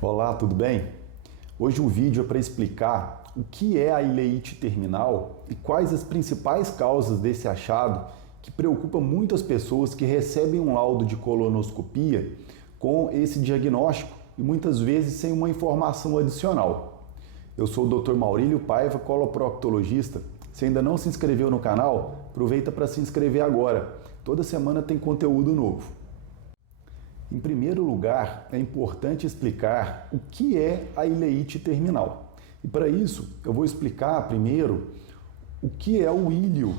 Olá, tudo bem? Hoje o vídeo é para explicar o que é a ileite terminal e quais as principais causas desse achado que preocupa muitas pessoas que recebem um laudo de colonoscopia com esse diagnóstico e muitas vezes sem uma informação adicional. Eu sou o Dr. Maurílio Paiva, coloproctologista. Se ainda não se inscreveu no canal, aproveita para se inscrever agora. Toda semana tem conteúdo novo. Em primeiro lugar, é importante explicar o que é a ileite terminal. E para isso, eu vou explicar primeiro o que é o íleo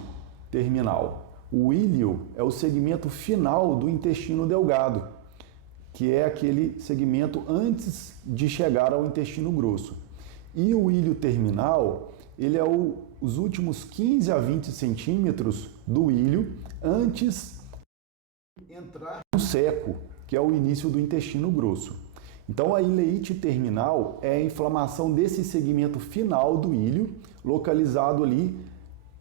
terminal. O íleo é o segmento final do intestino delgado, que é aquele segmento antes de chegar ao intestino grosso. E o íleo terminal, ele é os últimos 15 a 20 centímetros do íleo antes de entrar no seco, que é o início do intestino grosso. Então a ileite terminal é a inflamação desse segmento final do íleo, localizado ali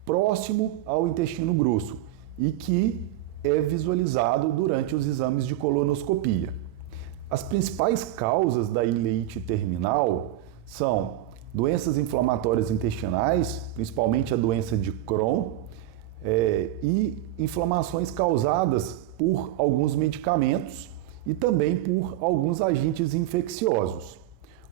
próximo ao intestino grosso e que é visualizado durante os exames de colonoscopia. As principais causas da ileite terminal são doenças inflamatórias intestinais, principalmente a doença de Crohn, e inflamações causadas por alguns medicamentos e também por alguns agentes infecciosos.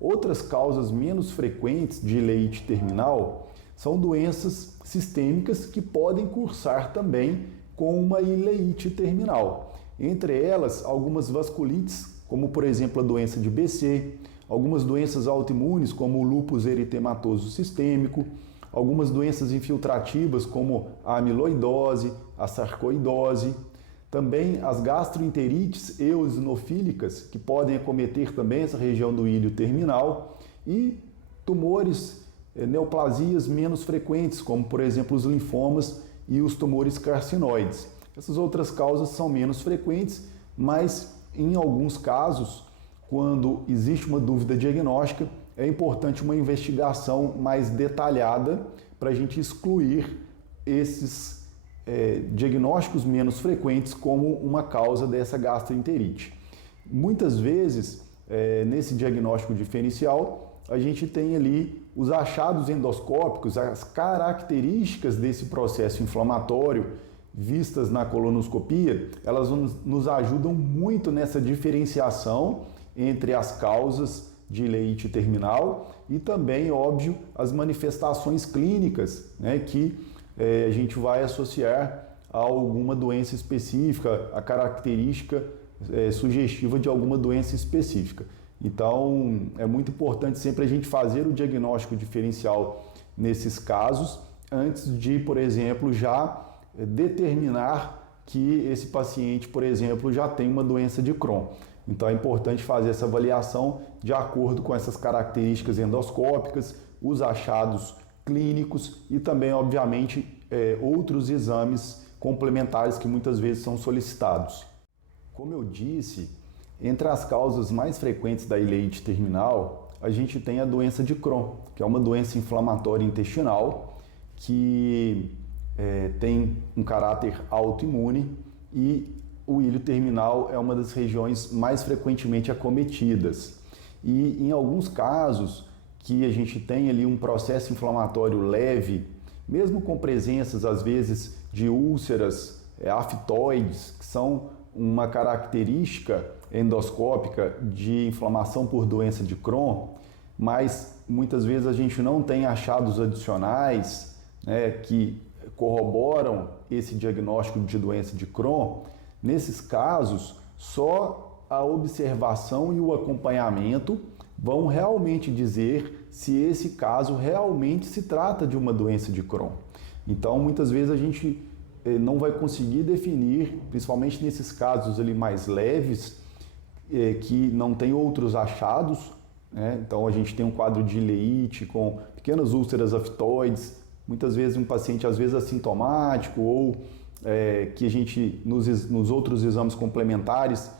Outras causas menos frequentes de ileite terminal são doenças sistêmicas que podem cursar também com uma ileite terminal. Entre elas, algumas vasculites, como por exemplo a doença de BC, algumas doenças autoimunes, como o lúpus eritematoso sistêmico, algumas doenças infiltrativas, como a amiloidose, a sarcoidose, também as gastroenterites eosinofílicas, que podem acometer também essa região do íleo terminal, e tumores, neoplasias menos frequentes, como por exemplo os linfomas e os tumores carcinoides. Essas outras causas são menos frequentes, mas em alguns casos, quando existe uma dúvida diagnóstica, é importante uma investigação mais detalhada para a gente excluir esses diagnósticos menos frequentes como uma causa dessa gastroenterite. Muitas vezes, nesse diagnóstico diferencial, a gente tem ali os achados endoscópicos, as características desse processo inflamatório vistas na colonoscopia, elas nos ajudam muito nessa diferenciação entre as causas de ileite terminal e também, óbvio, as manifestações clínicas, né, que a gente vai associar a alguma doença específica, a característica sugestiva de alguma doença específica. Então, é muito importante sempre a gente fazer o diagnóstico diferencial nesses casos, antes de, por exemplo, já determinar que esse paciente, por exemplo, já tem uma doença de Crohn. Então, é importante fazer essa avaliação de acordo com essas características endoscópicas, os achados clínicos e também, obviamente, outros exames complementares que muitas vezes são solicitados. Como eu disse, entre as causas mais frequentes da ileite terminal, a gente tem a doença de Crohn, que é uma doença inflamatória intestinal que tem um caráter autoimune, e o íleo terminal é uma das regiões mais frequentemente acometidas. E em alguns casos que a gente tem ali um processo inflamatório leve, mesmo com presenças às vezes de úlceras aftoides, que são uma característica endoscópica de inflamação por doença de Crohn, mas muitas vezes a gente não tem achados adicionais, né, que corroboram esse diagnóstico de doença de Crohn. Nesses casos, só a observação e o acompanhamento vão realmente dizer se esse caso realmente se trata de uma doença de Crohn. Então, muitas vezes a gente não vai conseguir definir, principalmente nesses casos ali mais leves, que não tem outros achados, né? Então, a gente tem um quadro de ileite com pequenas úlceras aftoides, muitas vezes um paciente às vezes assintomático ou que a gente nos outros exames complementares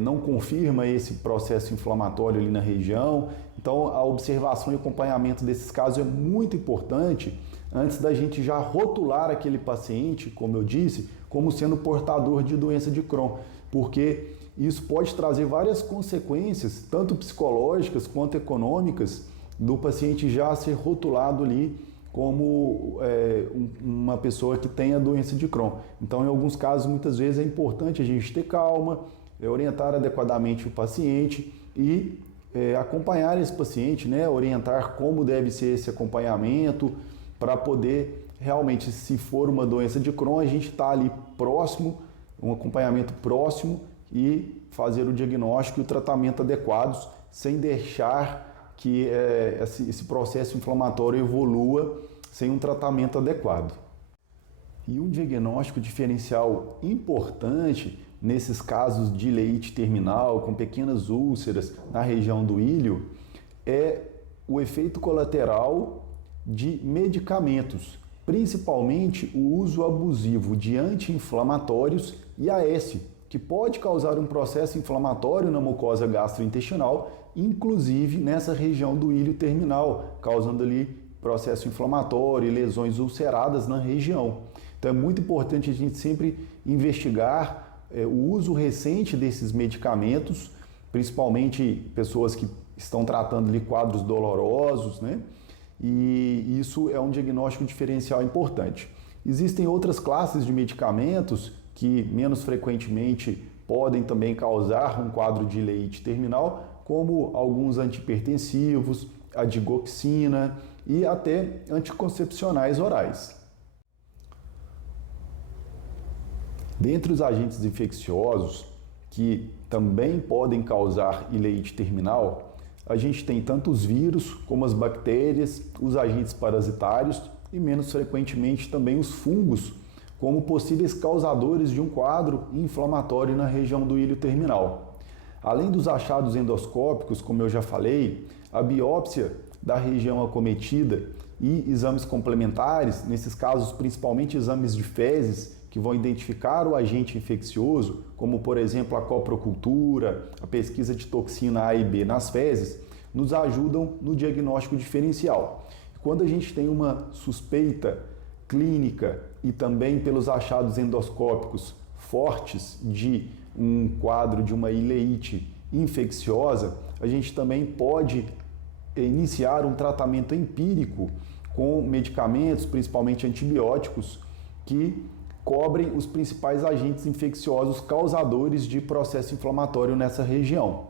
não confirma esse processo inflamatório ali na região. Então a observação e acompanhamento desses casos é muito importante antes da gente já rotular aquele paciente, como eu disse, como sendo portador de doença de Crohn, porque isso pode trazer várias consequências, tanto psicológicas quanto econômicas, do paciente já ser rotulado ali como uma pessoa que tem a doença de Crohn. Então, em alguns casos, muitas vezes é importante a gente ter calma, orientar adequadamente o paciente e acompanhar esse paciente, né? Orientar como deve ser esse acompanhamento para poder realmente, se for uma doença de Crohn, a gente está ali próximo, um acompanhamento próximo e fazer o diagnóstico e o tratamento adequados, sem deixar que esse processo inflamatório evolua sem um tratamento adequado. E um diagnóstico diferencial importante nesses casos de ileite terminal com pequenas úlceras na região do ilho é o efeito colateral de medicamentos, principalmente o uso abusivo de anti-inflamatórios e AS, que pode causar um processo inflamatório na mucosa gastrointestinal, inclusive nessa região do ilho terminal, causando ali processo inflamatório e lesões ulceradas na região. Então é muito importante a gente sempre investigar o uso recente desses medicamentos, principalmente pessoas que estão tratando ali quadros dolorosos, né? E isso é um diagnóstico diferencial importante. Existem outras classes de medicamentos que menos frequentemente podem também causar um quadro de ileite terminal, como alguns antihipertensivos, a digoxina e até anticoncepcionais orais. Dentre os agentes infecciosos que também podem causar ileite terminal, a gente tem tanto os vírus como as bactérias, os agentes parasitários e menos frequentemente também os fungos, como possíveis causadores de um quadro inflamatório na região do ilho terminal. Além dos achados endoscópicos, como eu já falei, a biópsia da região acometida e exames complementares, nesses casos principalmente exames de fezes, que vão identificar o agente infeccioso, como por exemplo a coprocultura, a pesquisa de toxina A e B nas fezes, nos ajudam no diagnóstico diferencial. Quando a gente tem uma suspeita clínica e também pelos achados endoscópicos fortes de um quadro de uma ileite infecciosa, a gente também pode iniciar um tratamento empírico com medicamentos, principalmente antibióticos, que cobrem os principais agentes infecciosos causadores de processo inflamatório nessa região.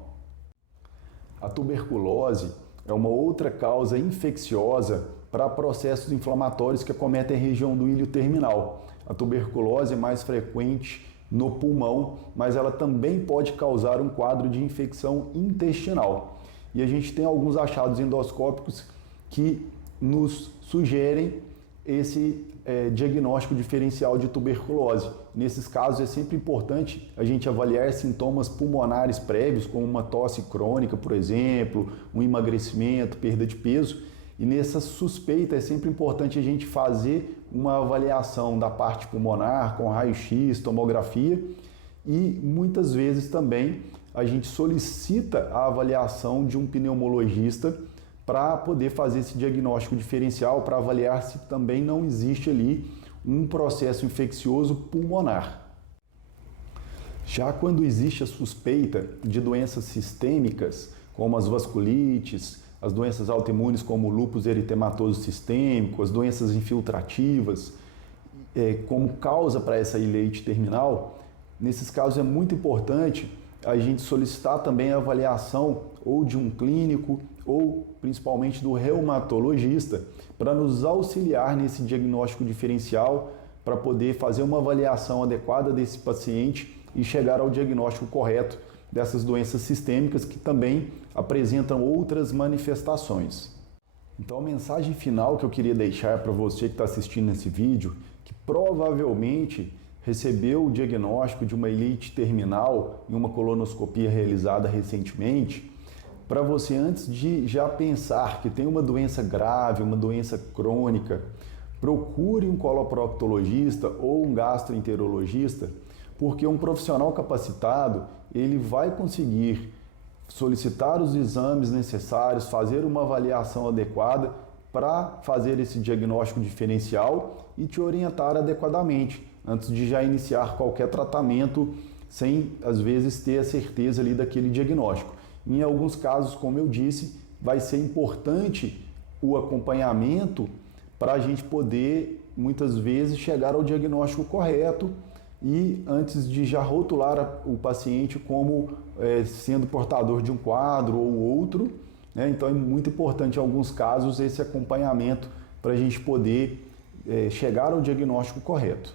A tuberculose é uma outra causa infecciosa para processos inflamatórios que acometem a região do ilho terminal. A tuberculose é mais frequente no pulmão, mas ela também pode causar um quadro de infecção intestinal. E a gente tem alguns achados endoscópicos que nos sugerem esse diagnóstico diferencial de tuberculose. Nesses casos é sempre importante a gente avaliar sintomas pulmonares prévios, como uma tosse crônica, por exemplo, um emagrecimento, perda de peso. E nessa suspeita é sempre importante a gente fazer uma avaliação da parte pulmonar com raio-x, tomografia e muitas vezes também a gente solicita a avaliação de um pneumologista para poder fazer esse diagnóstico diferencial, para avaliar se também não existe ali um processo infeccioso pulmonar. Já quando existe a suspeita de doenças sistêmicas, como as vasculites, as doenças autoimunes como o lúpus eritematoso sistêmico, as doenças infiltrativas, como causa para essa ileite terminal, nesses casos é muito importante a gente solicitar também a avaliação ou de um clínico ou principalmente do reumatologista para nos auxiliar nesse diagnóstico diferencial, para poder fazer uma avaliação adequada desse paciente e chegar ao diagnóstico correto dessas doenças sistêmicas que também apresentam outras manifestações. Então a mensagem final que eu queria deixar para você que está assistindo esse vídeo, que provavelmente recebeu o diagnóstico de uma ileite terminal em uma colonoscopia realizada recentemente, para você, antes de já pensar que tem uma doença grave, uma doença crônica, procure um coloproctologista ou um gastroenterologista, porque um profissional capacitado, ele vai conseguir solicitar os exames necessários, fazer uma avaliação adequada para fazer esse diagnóstico diferencial e te orientar adequadamente, antes de já iniciar qualquer tratamento sem às vezes ter a certeza ali daquele diagnóstico. Em alguns casos, como eu disse, vai ser importante o acompanhamento para a gente poder, muitas vezes, chegar ao diagnóstico correto e antes de já rotular o paciente como sendo portador de um quadro ou outro, né? Então é muito importante, em alguns casos, esse acompanhamento para a gente poder chegar ao diagnóstico correto.